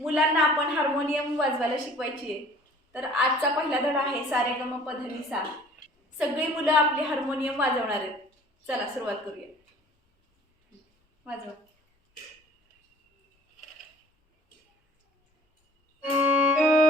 मुलांना आपण हार्मोनियम वाजवायला शिकवायची आहे तर आजचा पहिला धडा आहे सारे गम पधनी सा सगळी मुलं आपली हार्मोनियम वाजवणार आहेत. चला सुरुवात करूया. वाजवा. थांबायचं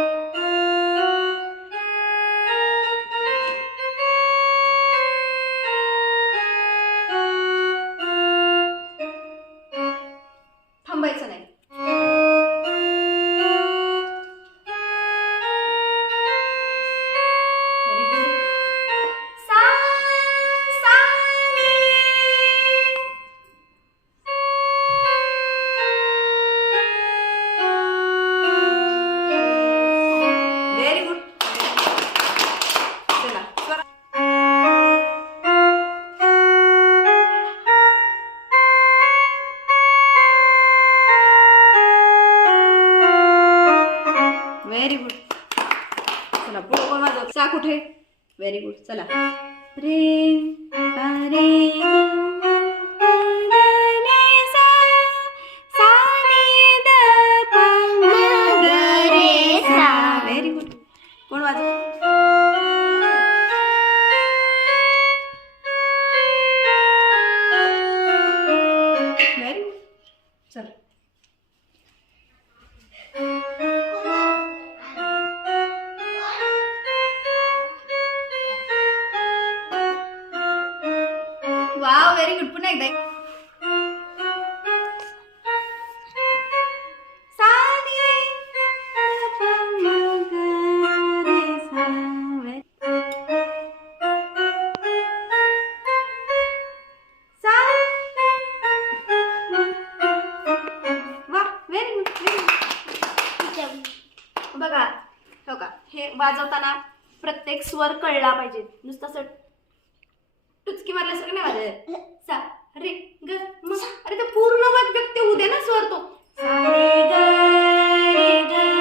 व्हेरी गुड चला पुढे कोण वाजव सा कुठे? व्हेरी गुड चला. रे सा व्हेरी गुड बघा हो का? हे वाजवताना प्रत्येक स्वर कळला पाहिजे. नुसतं असं टुचकी मारल्यासारखं नाही वाजत. सा रे ग अरे ते पूर्ण वाद व्यक्ती उद्या ना स्वर तो. ग रे, ग,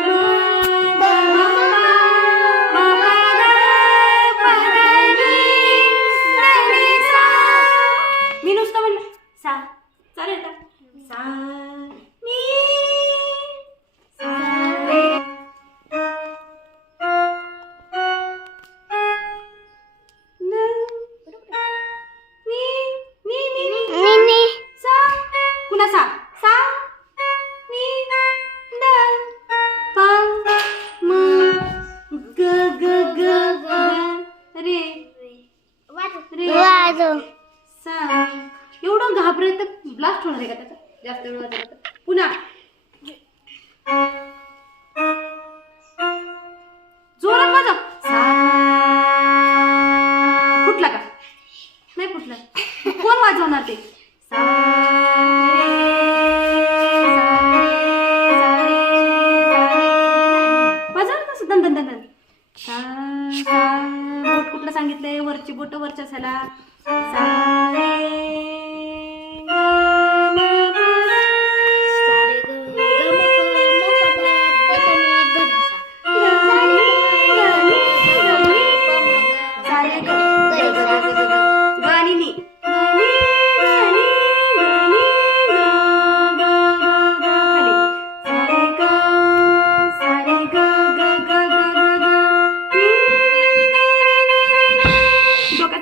सा एवढं घाबरत तर ब्लास्ट होणार आहे का त्याचा? जास्त वेळ तर. पुन्हा. जोरात वाजव फुटला का? नाही फुटला. कोण वाजवणार ते? ना कुठलं सांगितलंय? वरची बोट वरच्या झाला सा रे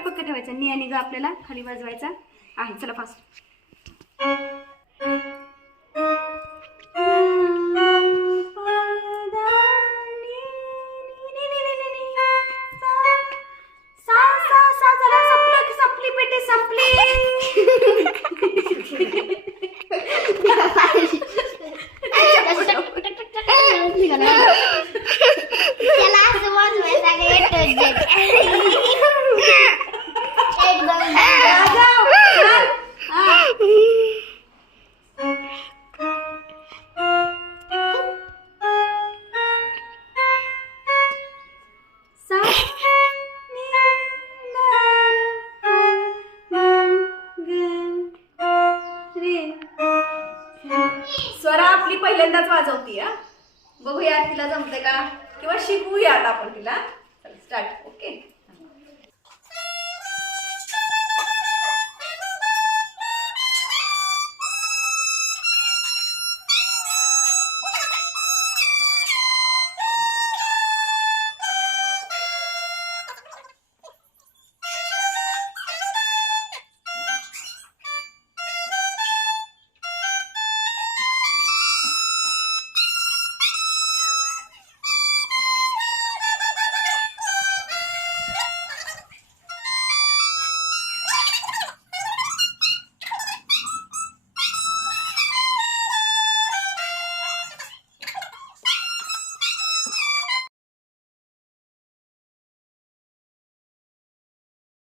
पक्क ठेवायचा. निया आणि आपल्याला खाली वाजवायचा आहे. चला फास्ट सा सा सा पहिल्यांदाच वाजवती हा? बघूया तिला जमते का? किंवा शिकवूया आता आपण तिला. Start okay